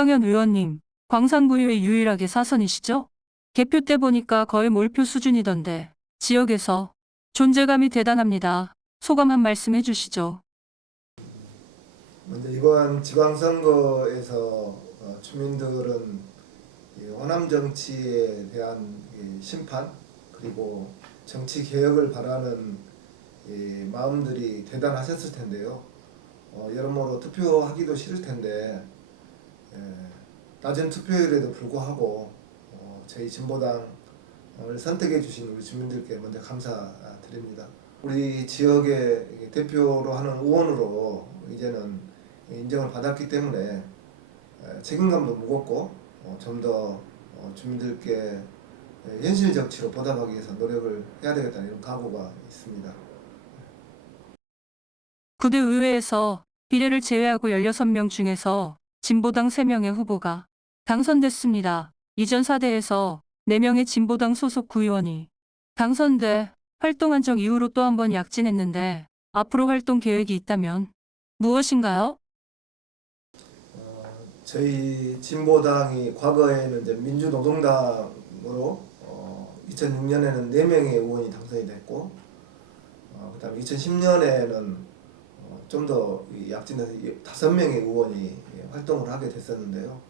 박강현 의원님, 광산구의회 유일하게 사선이시죠? 개표 때 보니까 거의 몰표 수준이던데 지역에서 존재감이 대단합니다. 소감 한 말씀 해주시죠. 먼저 이번 지방선거에서 주민들은 호남 정치에 대한 심판 그리고 정치 개혁을 바라는 마음들이 대단하셨을 텐데요. 여러모로 투표하기도 싫을 텐데 낮은 투표율에도 불구하고 저희 진보당을 선택해 주신 우리 주민들께 먼저 감사드립니다. 우리 지역의 대표로 하는 의원으로 이제는 인정을 받았기 때문에 책임감도 무겁고 좀 더 주민들께 현실 정치로 보답하기 위해서 노력을 해야 되겠다는 이런 각오가 있습니다. 구대 의회에서 비례를 제외하고 16명 중에서 진보당 3명의 후보가 당선됐습니다. 이전 4대에서 4명의 진보당 소속 구의원이 당선돼 활동한 적 이후로 또 한 번 약진했는데 앞으로 활동 계획이 있다면 무엇인가요? 저희 진보당이 과거에는 이제 민주노동당으로 2006년에는 4명의 의원이 당선이 됐고 그다음에 2010년에는 좀 더 약진해서 5명의 의원이 활동을 하게 됐었는데요.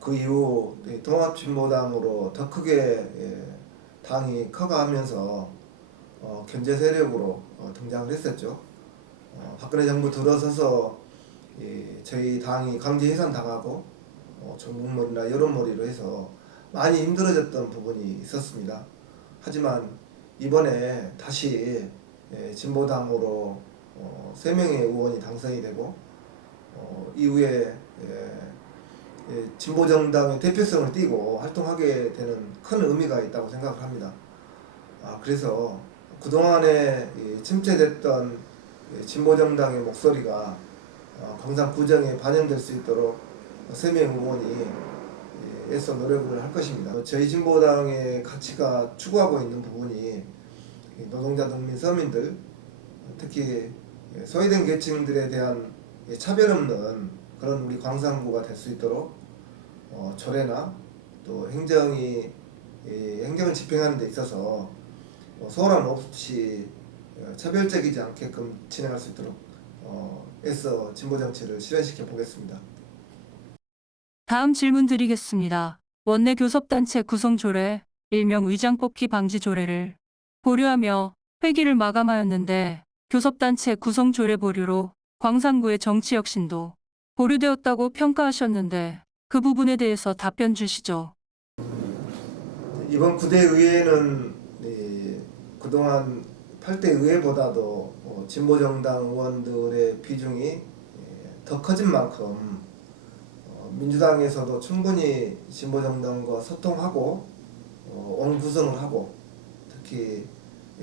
그 이후 통합진보당으로 더 크게 당이 커가면서 견제 세력으로 등장을 했었죠. 박근혜 정부 들어서서 저희 당이 강제 해산 당하고 정국몰이나 여론몰이로 해서 많이 힘들어졌던 부분이 있었습니다. 하지만 이번에 다시 진보당으로 3명의 의원이 당선이 되고 이후에 진보정당의 대표성을 띠고 활동하게 되는 큰 의미가 있다고 생각을 합니다. 그래서 그동안에 침체됐던 진보정당의 목소리가 광산구정에 반영될 수 있도록 3명 의원이 애써 노력을 할 것입니다. 저희 진보당의 가치가 추구하고 있는 부분이 노동자, 농민, 서민들, 특히 소외된 계층들에 대한 차별 없는 그런 우리 광산구가 될 수 있도록 조례나 또 행정을 집행하는 데 있어서 소홀함 없이 차별적이지 않게끔 진행할 수 있도록 애써 진보 정치를 실현시켜 보겠습니다. 다음 질문 드리겠습니다. 원내 교섭단체 구성 조례, 일명 의장 뽑기 방지 조례를 보류하며 회기를 마감하였는데 교섭단체 구성 조례 보류로 광산구의 정치 혁신도 보류되었다고 평가하셨는데 그 부분에 대해서 답변 주시죠. 이번 9대 의회는 그동안 8대 의회보다도 진보정당 의원들의 비중이 더 커진 만큼 민주당에서도 충분히 진보정당과 소통하고 원구성을 하고 특히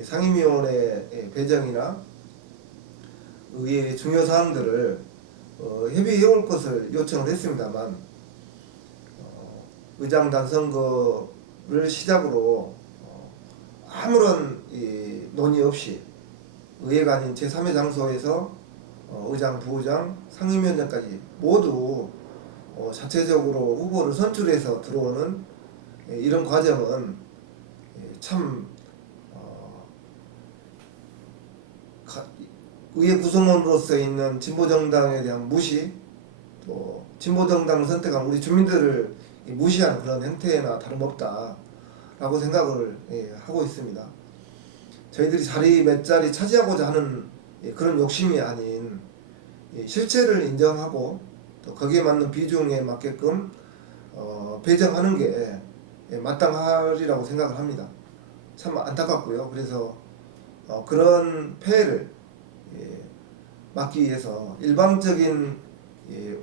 상임위원회 배정이나 의회의 중요 사항들을 협의해 올 것을 요청을 했습니다만 의장 단선거를 시작으로 아무런 논의 없이 의회가 아닌 제3의 장소에서 의장, 부의장, 상임위원장까지 모두 자체적으로 후보를 선출해서 들어오는 이런 과정은 참 의회 구성원으로서 있는 진보정당에 대한 무시, 또 진보정당을 선택한 우리 주민들을 무시하는 그런 행태나 다름없다라고 생각을 하고 있습니다. 저희들이 자리 몇 자리 차지하고자 하는 그런 욕심이 아닌 실체를 인정하고 또 거기에 맞는 비중에 맞게끔 배정하는 게 마땅하리라고 생각을 합니다. 참 안타깝고요. 그래서 그런 폐해를 막기 위해서 일방적인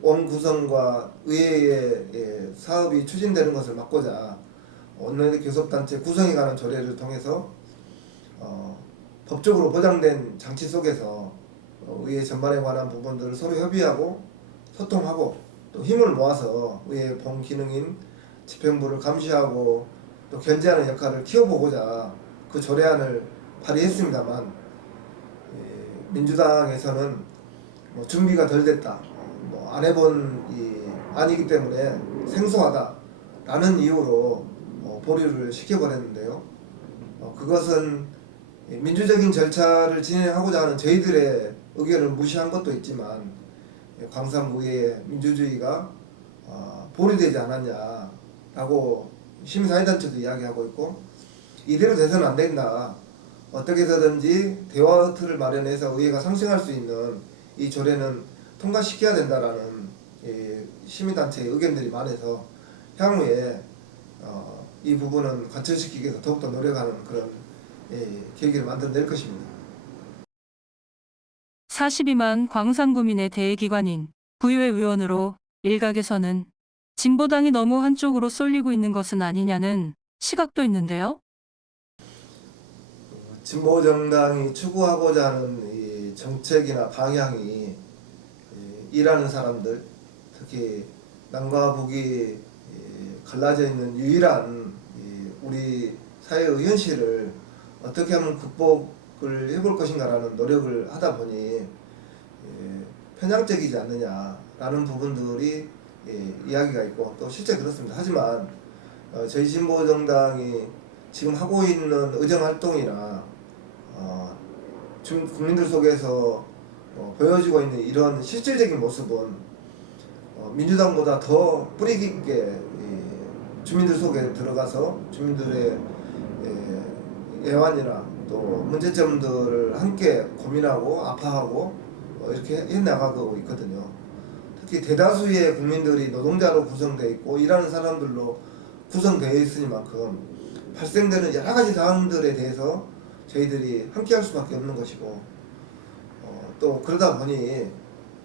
원구성과 의회의 사업이 추진되는 것을 막고자 원내 교섭단체 구성에 관한 조례를 통해서 법적으로 보장된 장치 속에서 의회 전반에 관한 부분들을 서로 협의하고 소통하고 또 힘을 모아서 의회 본 기능인 집행부를 감시하고 또 견제하는 역할을 키워보고자 그 조례안을 발의했습니다만 민주당에서는 준비가 덜 됐다, 안 해본 아니기 때문에 생소하다라는 이유로 보류를 시켜버렸는데요. 그것은 민주적인 절차를 진행하고자 하는 저희들의 의견을 무시한 것도 있지만 광산구의 민주주의가 보류되지 않았냐라고 시민사회단체도 이야기하고 있고, 이대로 돼서는 안 된다. 어떻게 해서든지 대화 틀을 마련해서 의회가 상생할 수 있는 이 조례는 통과시켜야 된다라는 시민단체의 의견들이 많아서 향후에 이 부분은 관철시키기 위해서 더욱더 노력하는 그런 계기를 만들어낼 것입니다. 42만 광산구민의 대의기관인 구의회 의원으로 일각에서는 진보당이 너무 한쪽으로 쏠리고 있는 것은 아니냐는 시각도 있는데요. 진보 정당이 추구하고자 하는 이 정책이나 방향이 일하는 사람들, 특히 남과 북이 갈라져 있는 유일한 우리 사회의 현실을 어떻게 하면 극복을 해볼 것인가라는 노력을 하다 보니 편향적이지 않느냐라는 부분들이 이야기가 있고 또 실제 그렇습니다. 하지만 저희 진보 정당이 지금 하고 있는 의정 활동이나 지금 국민들 속에서 보여지고 있는 이런 실질적인 모습은 민주당보다 더 뿌리 깊게 주민들 속에 들어가서 주민들의 애환이나 또 문제점들을 함께 고민하고 아파하고 이렇게 해나가고 있거든요. 특히 대다수의 국민들이 노동자로 구성되어 있고 일하는 사람들로 구성되어 있으니만큼 발생되는 여러 가지 사항들에 대해서 저희들이 함께 할 수밖에 없는 것이고, 또 그러다 보니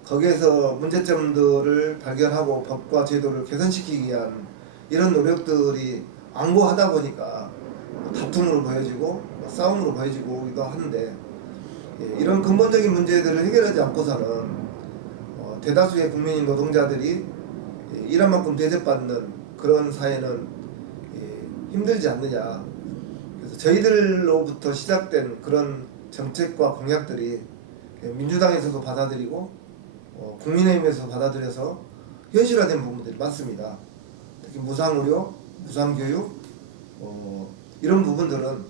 거기에서 문제점들을 발견하고 법과 제도를 개선시키기 위한 이런 노력들이 완고하다 보니까 다툼으로 보여지고 싸움으로 보여지기도 하는데, 이런 근본적인 문제들을 해결하지 않고서는 대다수의 국민인 노동자들이 일한 만큼 대접받는 그런 사회는 힘들지 않느냐. 그래서 저희들로부터 시작된 그런 정책과 공약들이 민주당에서도 받아들이고 국민의힘에서 받아들여서 현실화된 부분들이 많습니다. 특히 무상의료, 무상교육 이런 부분들은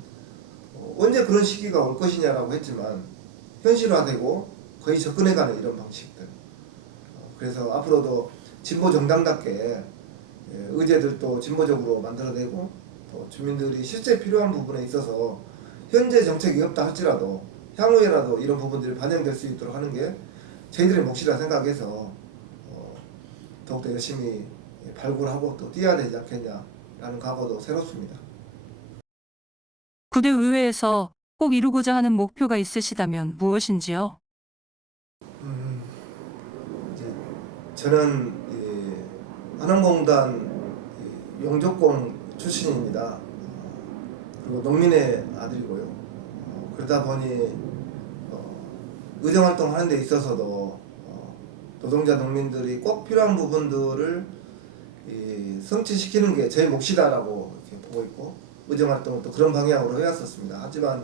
언제 그런 시기가 올 것이냐라고 했지만 현실화되고 거의 접근해가는 이런 방식들. 그래서 앞으로도 진보 정당답게 의제들도 진보적으로 만들어내고 또 주민들이 실제 필요한 부분에 있어서 현재 정책이 없다 할지라도 향후에라도 이런 부분들이 반영될 수 있도록 하는 게 저희들의 몫이라 생각해서 더욱더 열심히 발굴하고 또 뛰어야 되지 않겠냐라는 각오도 새롭습니다. 구대 의회에서 꼭 이루고자 하는 목표가 있으시다면 무엇인지요? 이제 저는 한원공단 용접공 출신입니다. 그리고 농민의 아들이고요. 그러다 보니 의정활동 하는 데 있어서도 노동자 농민들이 꼭 필요한 부분들을 성취시키는 게 제 몫이다라고 이렇게 보고 있고, 의정활동은 또 그런 방향으로 해왔었습니다. 하지만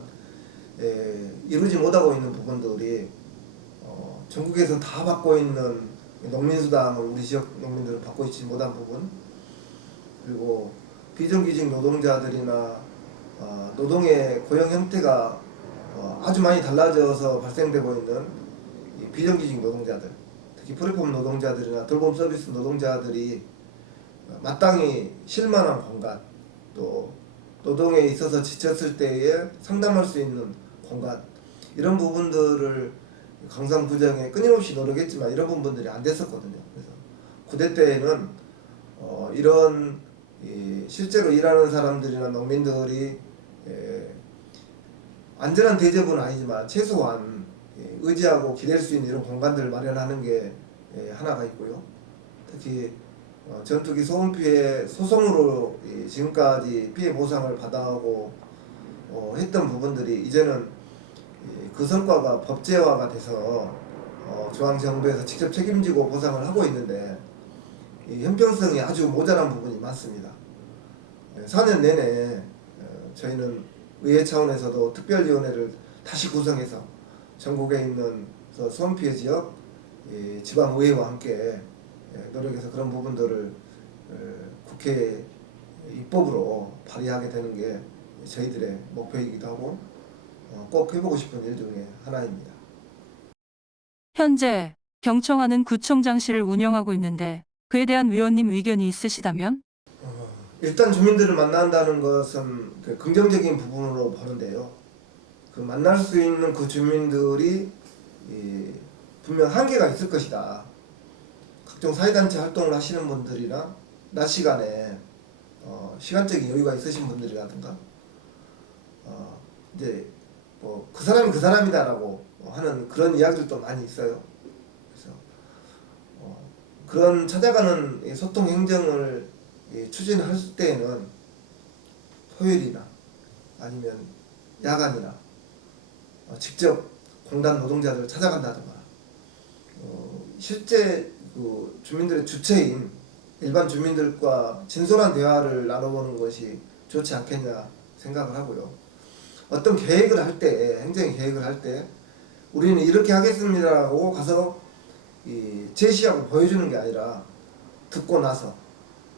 이루지 못하고 있는 부분들이 전국에서 다 받고 있는 농민수당을 우리 지역 농민들은 받고 있지 못한 부분, 그리고 비정규직 노동자들이나 노동의 고용 형태가 아주 많이 달라져서 발생되고 있는 이 비정규직 노동자들, 특히 플랫폼 노동자들이나 돌봄 서비스 노동자들이 마땅히 쉴만한 공간, 또 노동에 있어서 지쳤을 때에 상담할 수 있는 공간, 이런 부분들을 광산구청에 끊임없이 노력했지만 이런 부분들이 안 됐었거든요. 그래서 구대 때에는 이런 실제로 일하는 사람들이나 농민들이 안전한 대접은 아니지만 최소한 의지하고 기댈 수 있는 이런 공간들을 마련하는 게 하나가 있고요. 특히 전투기 소음 피해 소송으로 지금까지 피해 보상을 받아오고 했던 부분들이 이제는 그 성과가 법제화가 돼서 중앙정부에서 직접 책임지고 보상을 하고 있는데 이 형평성이 아주 모자란 부분이 많습니다. 4년 내내 저희는 의회 차원에서도 특별위원회를 다시 구성해서 전국에 있는 소음 피해 지역 지방의회와 함께 노력해서 그런 부분들을 국회 입법으로 발의하게 되는 게 저희들의 목표이기도 하고 꼭 해보고 싶은 일 중에 하나입니다. 현재 경청하는 구청장실을 운영하고 있는데 그에 대한 위원님 의견이 있으시다면? 일단 주민들을 만난다는 것은 그 긍정적인 부분으로 보는데요. 그 만날 수 있는 그 주민들이 분명 한계가 있을 것이다. 각종 사회단체 활동을 하시는 분들이나 낮 시간에 시간적인 여유가 있으신 분들이라든가 이제 뭐 그 사람이 그 사람이다라고 하는 그런 이야기들도 많이 있어요. 그래서 그런 찾아가는 소통 행정을 추진할 때에는 토요일이나 아니면 야간이나 직접 공단 노동자들을 찾아간다든가 실제 그 주민들의 주체인 일반 주민들과 진솔한 대화를 나눠보는 것이 좋지 않겠냐 생각을 하고요. 어떤 계획을 할 때, 행정 계획을 할 때 우리는 이렇게 하겠습니다라고 가서 제시하고 보여주는 게 아니라 듣고 나서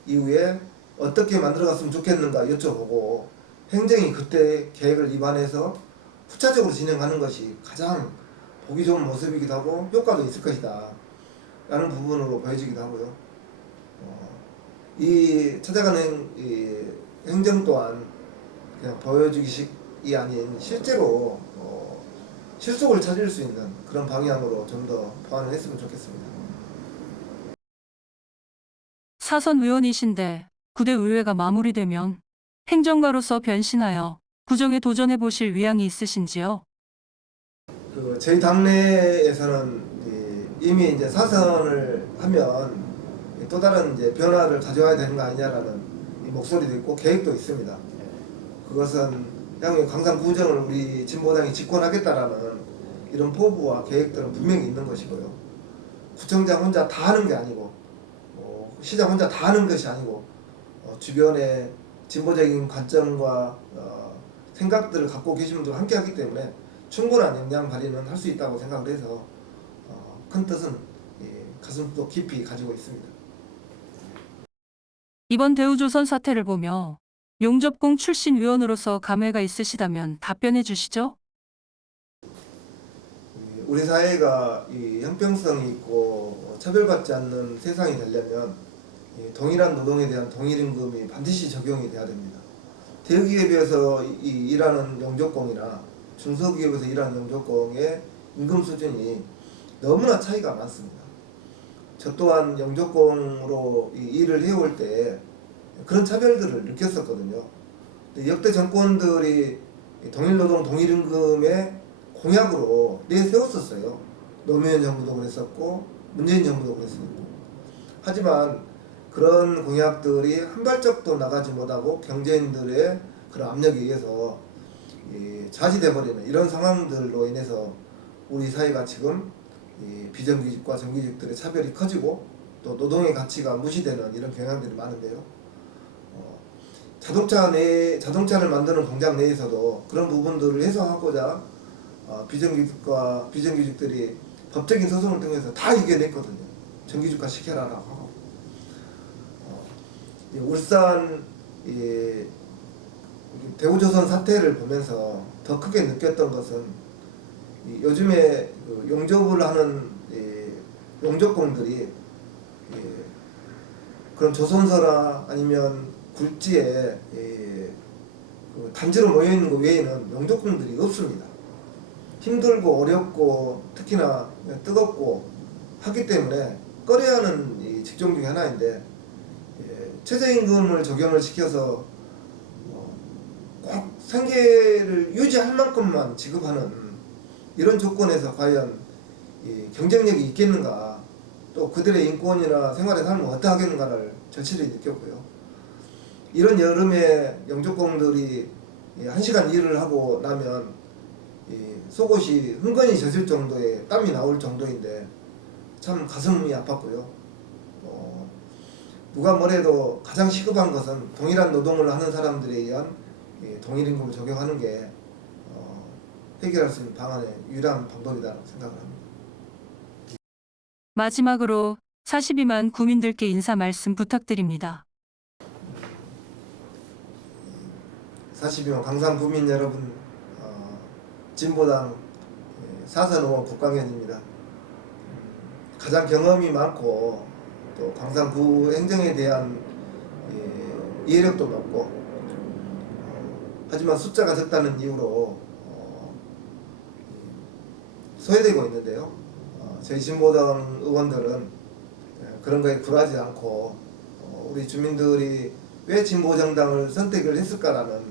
이후에 어떻게 만들어갔으면 좋겠는가 여쭤보고 행정이 그때 계획을 입안해서 후차적으로 진행하는 것이 가장 보기 좋은 모습이기도 하고 효과도 있을 것이다 라는 부분으로 보여지기도 하고요. 이 찾아가는 행정 또한 그냥 보여주기식이 아닌 실제로 실속을 찾을 수 있는 그런 방향으로 좀 더 보완을 했으면 좋겠습니다. 사선 의원이신데 9대 의회가 마무리되면 행정가로서 변신하여 구정에 도전해 보실 의향이 있으신지요? 저희 당내에서는 이미 이제 사선을 하면 또 다른 이제 변화를 가져와야 되는 거 아니냐라는 목소리도 있고 계획도 있습니다. 그것은 향후에 광산 구정을 우리 진보당이 집권하겠다라는 이런 포부와 계획들은 분명히 있는 것이고요. 구청장 혼자 다 하는 게 아니고 시장 혼자 다 하는 것이 아니고 주변에 진보적인 관점과 생각들을 갖고 계신 분들 함께 하기 때문에 충분한 역량 발휘는 할 수 있다고 생각을 해서 큰 뜻은 가슴속 깊이 가지고 있습니다. 이번 대우조선 사태를 보며 용접공 출신 의원으로서 감회가 있으시다면 답변해 주시죠. 우리 사회가 형평성이 있고 차별받지 않는 세상이 되려면 동일한 노동에 대한 동일임금이 반드시 적용이 돼야 됩니다. 대기업에서 일하는 용접공이나 중소기업에서 일하는 용접공의 임금 수준이 너무나 차이가 많습니다. 저 또한 용접공으로 일을 해올 때 그런 차별들을 느꼈었거든요. 역대 정권들이 동일노동 동일임금의 공약으로 내세웠었어요. 노무현 정부도 그랬었고 문재인 정부도 그랬었고. 하지만 그런 공약들이 한 발짝도 나가지 못하고 경제인들의 그런 압력에 의해서 자지돼 버리는 이런 상황들로 인해서 우리 사회가 지금 비정규직과 정규직들의 차별이 커지고 또 노동의 가치가 무시되는 이런 경향들이 많은데요. 자동차를 만드는 공장 내에서도 그런 부분들을 해소하고자 비정규직들이 법적인 소송을 통해서 다 이겨냈거든요. 정규직화 시켜라라고 하고. 울산 대우조선 사태를 보면서 더 크게 느꼈던 것은 요즘에 용접을 하는 용접공들이 그런 조선소나 아니면 굴지에 단지로 모여 있는 것 외에는 용접공들이 없습니다. 힘들고 어렵고 특히나 뜨겁고 하기 때문에 꺼려야 하는 직종 중에 하나인데 최저임금을 적용을 시켜서 꼭 생계를 유지할 만큼만 지급하는 이런 조건에서 과연 경쟁력이 있겠는가, 또 그들의 인권이나 생활의 삶을 어떻게 하겠는가를 절실히 느꼈고요. 이런 여름에 용접공들이 1시간 일을 하고 나면 속옷이 흥건히 젖을 정도의 땀이 나올 정도인데 참 가슴이 아팠고요. 누가 뭐래도 가장 시급한 것은 동일한 노동을 하는 사람들에 의한 동일임금을 적용하는 게 해결할 수 있는 방안의 유일한 방법이라고 생각을 합니다. 마지막으로 42만 구민들께 인사 말씀 부탁드립니다. 42만 광산 구민 여러분, 진보당 사선 의원 국광현입니다. 가장 경험이 많고 또 광산구 행정에 대한 이해력도 높고, 하지만 숫자가 적다는 이유로 소외되고 있는데요. 저희 진보당 의원들은 그런 거에 굴하지 않고 우리 주민들이 왜 진보정당을 선택을 했을까라는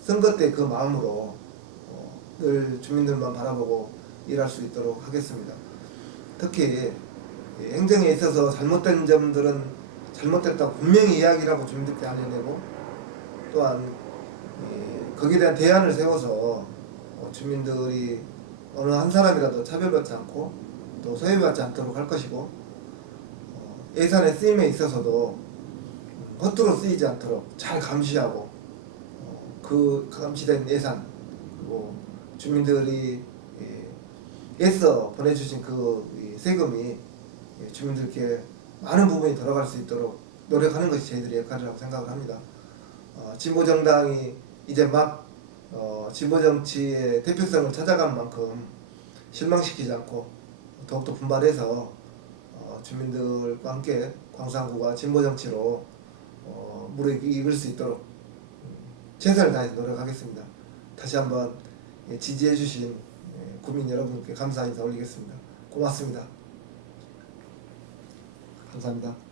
선거 때 그 마음으로 늘 주민들만 바라보고 일할 수 있도록 하겠습니다. 특히 행정에 있어서 잘못된 점들은 잘못됐다고 분명히 이야기를 하고 주민들께 알려내고, 또한 거기에 대한 대안을 세워서 주민들이 어느 한 사람이라도 차별받지 않고 또 소외받지 않도록 할 것이고, 예산의 쓰임에 있어서도 허투루 쓰이지 않도록 잘 감시하고, 그 감시된 예산, 그리고 주민들이 애써 보내주신 그 세금이 주민들께 많은 부분이 들어갈 수 있도록 노력하는 것이 저희들의 역할이라고 생각을 합니다. 진보정당이 이제 막 진보정치의 대표성을 찾아간 만큼 실망시키지 않고 더욱더 분발해서 주민들과 함께 광산구가 진보정치로 무르익을 수 있도록 최선을 다해서 노력하겠습니다. 다시 한번 지지해주신 국민 여러분께 감사 인사 올리겠습니다. 고맙습니다. 감사합니다.